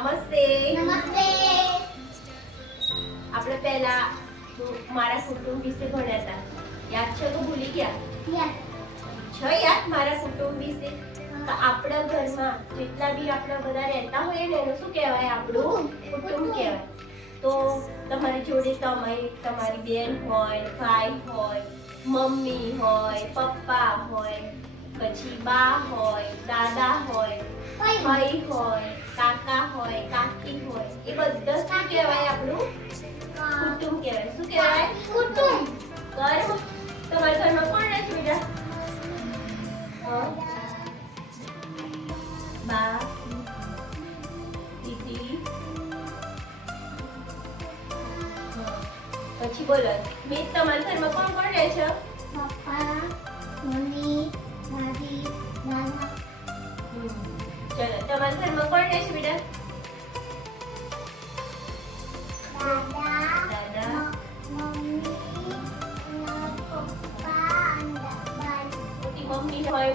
નમસ્તે. નમસ્તે. આપણે પહેલા મારા કુટુંબ વિશે ભણ્યા હતા. યાદ છે તો ભૂલી ગયા? છે યાદ મારા કુટુંબ વિશે. તો આપણા ઘરમાં જેટલા બી આપણા બધા રહેતા હોય ને એનું શું કહેવાય? આપણું કુટુંબ. કહેવાય. તો તમારી જોડે તમે તમારી બેન હોય ભાઈ હોય મમ્મી હોય પપ્પા હોય પછી બા હોય દાદા હોય ભાઈ હોય કાકા હોય કાકી હોય એ બધા શું કહેવાય આપણું? કુટુંબ કહેવાય. શું કહેવાય? કુટુંબ. કર તમારા ઘરમાં કોણ રહે છે બેટા બા દીદી. પછી બોલો. બે તમારા ઘરમાં કોણ કોણ રહે છે? પપ્પા મમ્મી દાદી દાદા ચલો, તમારા ઘરમાં કોણ રહે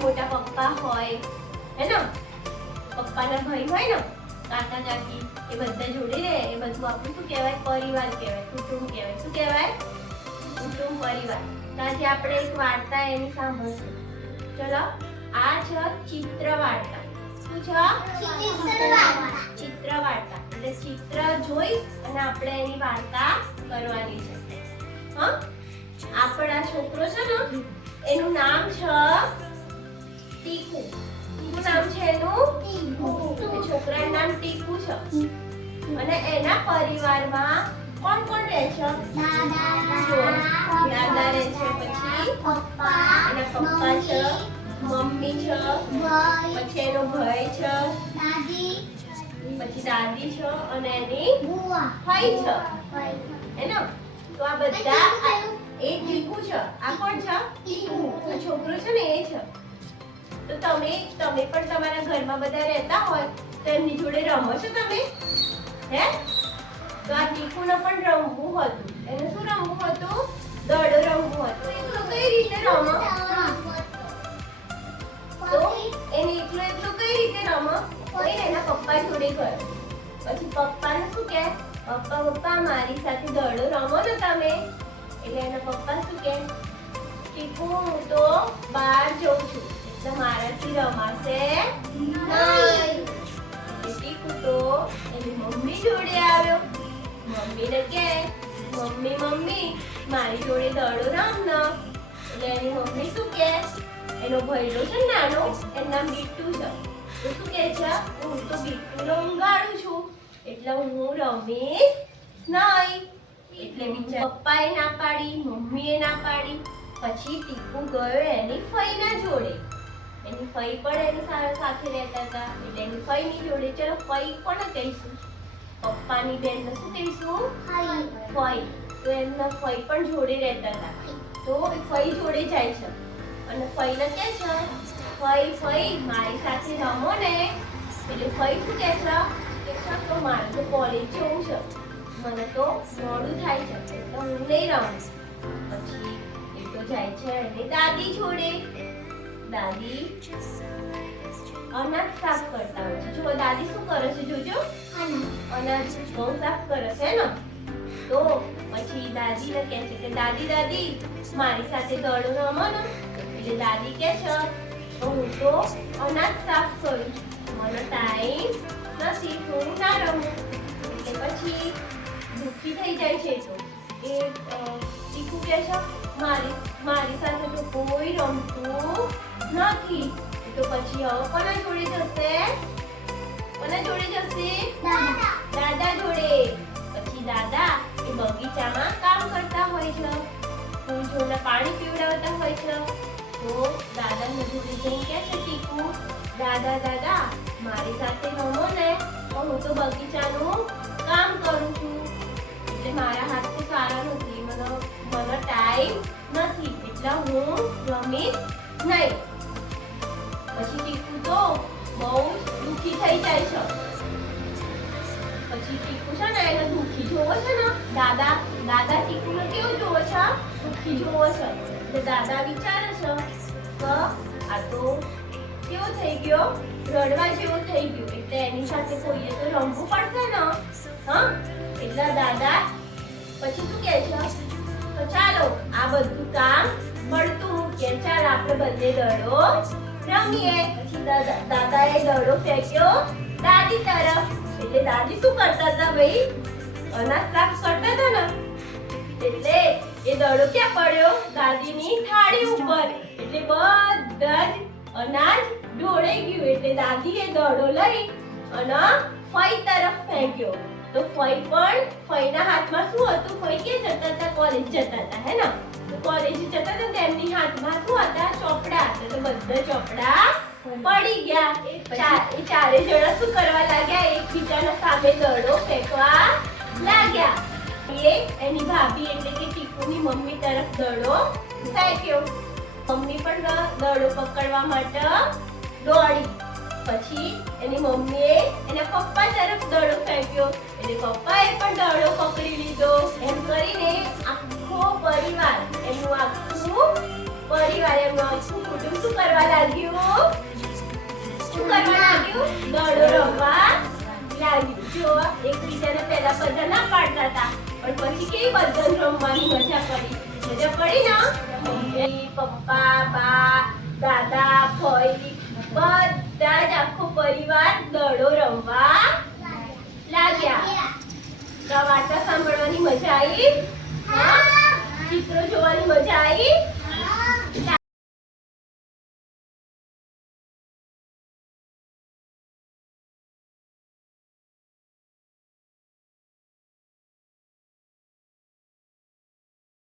મોટી પપ્પા હોય, હે ને? ભાઈ હોય ને, કાકા, કાકી, એ બધા જોડે રહે. એ બધું આપણું શું કહેવાય? પરિવાર કહેવાય, કુટુંબ કહેવાય. શું કહેવાય? કુટુંબ, પરિવાર. ત્યાંથી આપણે એક વાર્તા એની સાંભળશું. ચલો, આ છે ચિત્ર વાર્તા. શું છે? ચિત્ર વાર્તા. એટલે ચિત્ર જોઈ અને આપણે એની વાર્તા કરવાની છે. હા? આપણા છોકરો છે ને એનું નામ છે ટીકુ શું નામ છે એનું? છોકરાનું નામ ટીકુ છે. અને એના પરિવારમાં કોણ કોણ રહે છે? જો, દાદા રહે છે પછી. પપ્પા એના પપ્પા છે મમ્મી છે ભાઈ પછી એનો ભાઈ છે દાદી પછી દાદી છે અને એની બુવા ભાઈ છે. ભાઈ હે ને તો આ બધા એ ટીકુ છે. આ કોણ છે? ટીકુ. આ છોકરો છે ને એ છે. તો તમે તમે પણ તમારા ઘરમાં બધા રહેતા હોય તો એમની જોડે રમો છો તમે? હે? તો આ ટીકુને પણ રમવું હતું. એને શું રમવું હતું? દડો રમવું હતું. એકલો કઈ રીતે રમો. પપ્પા પપ્પા, મારી સાથે દડો, રમો ને તમે. એટલે એના પપ્પા શું કહે ટીપુ, હું તો બહાર જઉં છું, એટલે મારાથી રમાશે નહીં. ટીપુ તો એની મમ્મી જોડે આવ્યો. મમ્મીને કહે મમ્મી મમ્મી, મારી જોડે દડો, રમ ન એટલે એની મમ્મી શું કહે એનો ભૈલો છે નાનો, એનું નામ બીટુ છે. તો શું કહે છે, હું તો બીટુને ઊંઘાડું છું. એટલે હું રમીશ નહીં એટલે બિચારા પપ્પાએ ના પાડી, મમ્મીએ ના પાડી. પછી ટીપુ ગયો એની ફઈના જોડે. એની ફઈ પણ એની સાથે રહેતા હતા. એટલે એની ફઈની જોડે. ચલો ફઈ પણ કહીશું. પપ્પાની બેનને શું કહીશું? ફઈ. તો એમના ફઈ પણ જોડે રહેતા હતા. તો એ ફઈ જોડે જાય છે. અને ફઈને કહે છે? ફઈ ફઈ, મારી સાથે રમો ને. એટલે ફઈ શું કહે છે? તો મારે તો કોલેજ જવું છે મને તો મોડું થાય છે તો હું નહીં રહું પછી એ તો જાય છે એટલે દાદી છોડે દાદી અનાજ સાફ કરતા હોય છે જો દાદી શું કરે છે જોજો અનાજ બહુ સાફ કરે છે ને તો પછી દાદીને કહે છે કે દાદી દાદી મારી સાથે દોડો રમો ને એટલે દાદી કહે છે "તો હું તો અનાજ સાફ કરું છું મને ટાઈમ નથી હું ના રહું. એટલે પછી દુઃખી થઈ જાય છે તો. એ ચીકુ કહે છે મારી મારી સાથે તો કોઈ રમતું નથી. તો પછી હવે કોના જોડે જશે? કોના જોડે જશે? દાદા. જોડે. પછી દાદા એ બગીચામાં કામ કરતા હોય છે. ફૂલ છોડને પાણી પીવડાવતા હોય છે. તો દાદાને જોડે જઈને કહે છે ટીકુ દાદા દાદા, મારી સાથે રમો ને. હું તો બગીચાનું કામ કરું છું. એટલે મારા હાથ સારા નથી. મને મને ટાઈમ નથી. એટલે હું રમીશ નહીં. પછી ટીકુ તો બહુ દુઃખી થઈ જાય છે. પછી ટીકુ છે ને, એને દુઃખી જોવો છે ને. દાદા દાદા ટીકુને કેવું જોવો છે? દુઃખી જોવો છે. દાદા વિચારે છે કે આ તો કેવો થઈ ગયો? રડવા જેવો થઈ ગયો. એટલે એની સાથે કોઈએ તો રમવું પડશે ને? હા? એટલે દાદા. પછી શું કહે છે? તો ચાલો, આ બધું કામ મળતું. મૂકીએ ચાલ આપણે બંને દડો રમીએ. પછી દાદાએ દડો ફેંક્યો દાદી તરફ. એટલે દાદી શું કરતા હતા ભાઈ? અનાજ સાફ કરતા હતા ને? એટલે એ દડો ક્યાં પડ્યો? દાદીની થાળી ઉપર. એટલે બધા જ અનાજ ઢોળાઈ ગયું એટલે દાદીએ દડો લઈ અને ફઈ તરફ ફેંક્યો. તો ફઈ પણ ફઈના હાથમાં શું હતું? ફઈ કે જતા હતા કોલેજ જતા હતા, હે ને? તો કોલેજ જતા હતા, તેમની હાથમાં શું હતા? ચોપડા હતા. તો બધા ચોપડા પડી ગયા. એ ચારે જણા શું કરવા લાગ્યા? એકબીજાના સામે દડો ફેંકવા લાગ્યા. એ એની ભાભી એટલે કે ટીકુની મમ્મી તરફ દડો ફેંક્યો. મમ્મી પણ દડો પકડવા માટે દોડી. પછી એની મમ્મીએ એને પપ્પા તરફ દડો ફેંક્યો. એટલે પપ્પાએ પણ દડો પકડી લીધો. એમ કરીને આખો પરિવાર એનું આખું પરિવાર, એમનું આખું કુટુંબ શું કરવા લાગ્યું? શું કરવા લાગ્યું? દડો રમવા લાગ્યું. જો, એકબીજાને પહેલા બધા ના પાડતા હતા. પણ પછી કેવી બધા રમવાની મજા પડી. મજા પડી ને પપ્પા, બા, દાદા, ભાઈ, બધા જ આખો પરિવાર દડો રમવા લાગ્યા. તો વાર્તા સાંભળવાની મજા આવી? ચિત્રો જોવાની મજા આવી?